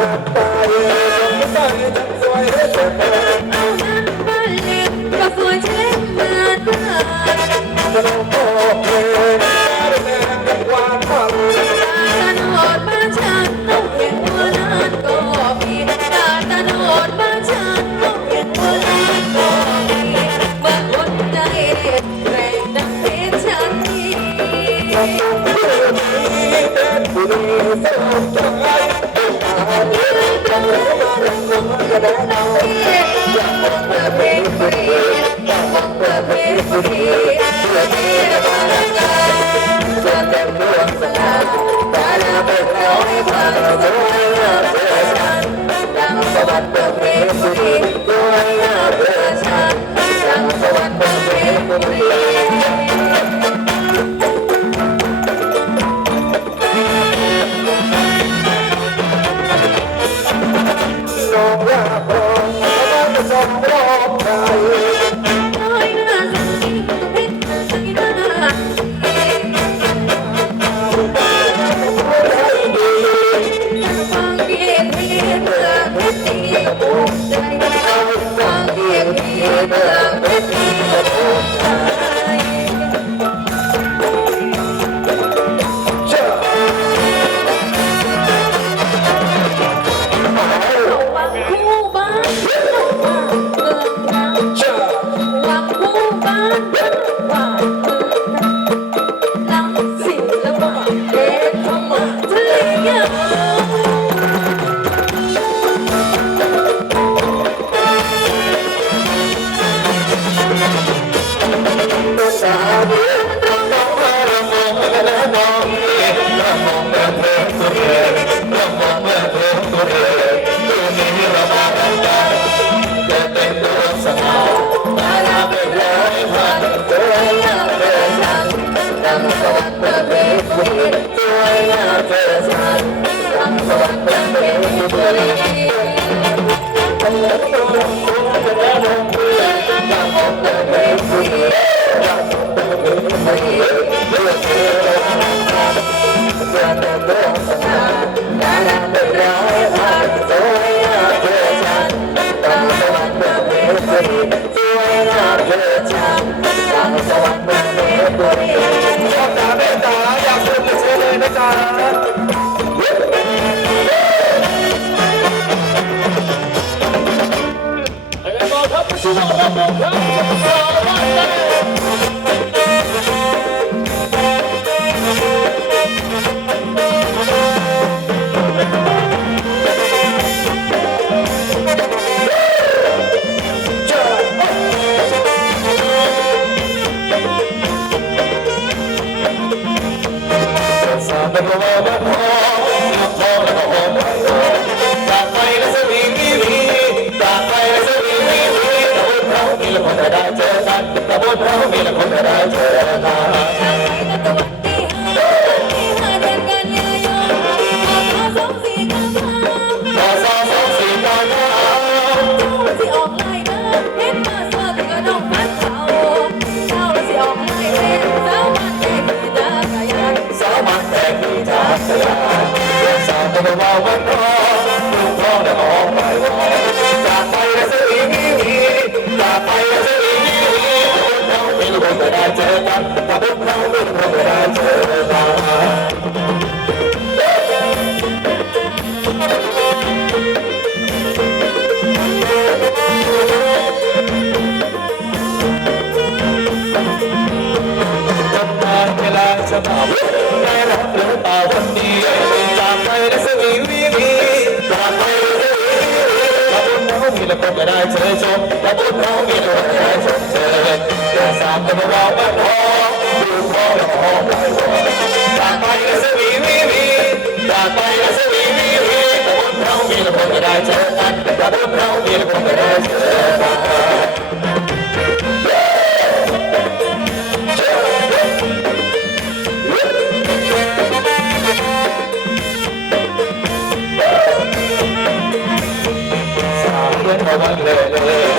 Thank you. Baba, Baba, Baba. ప్రభుత్వం నెలకొన్న రాజ్యాంగ That's not the wrong one.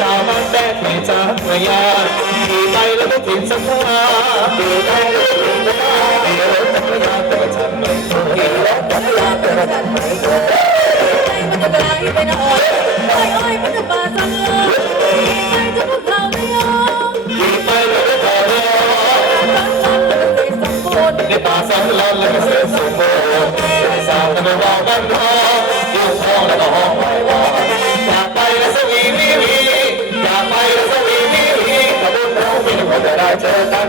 สาวบ้านแม่ไม่จ้าเมื่อยาขี่ไปแล้วก็ถึงสักพักขี่ไปแล้วก็ถึงสักพักขี่รถจักรยานแต่ว่าฉันไม่ขี่รถจักรยานแต่ว่าฉันไม่ขี่มันจะกลายนไปนะอ้อยอ้อยอ้อยมันจะมาจังเลยมัจะพวกเราไม่ยอมขี่ไปแล้วก็ผ่านร้ต้นล้วก็เสียสมบูรในป่าสันหลังแล้วก็เสียสมบูรณ์ Rajalam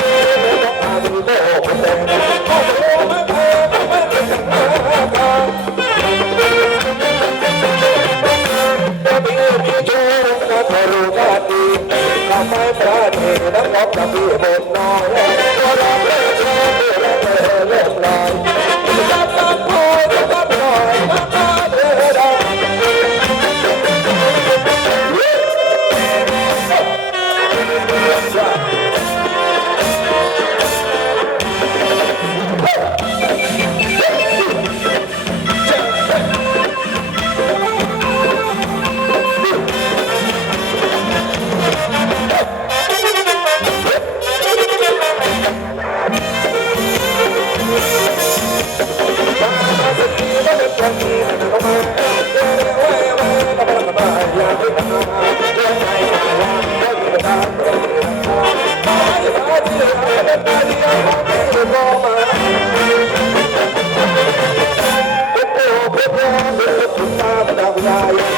Yeah.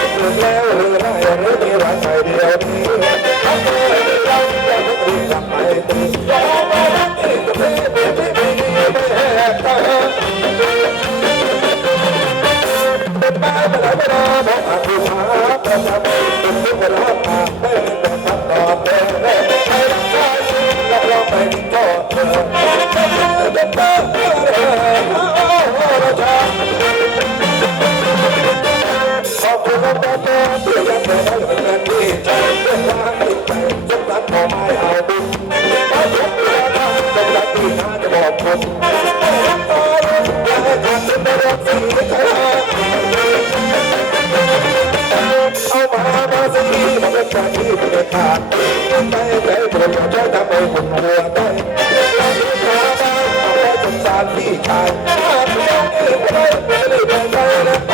Thank you.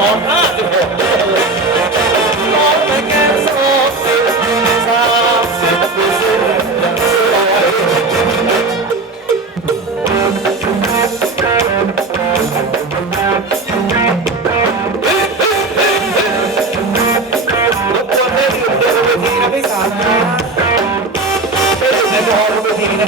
on.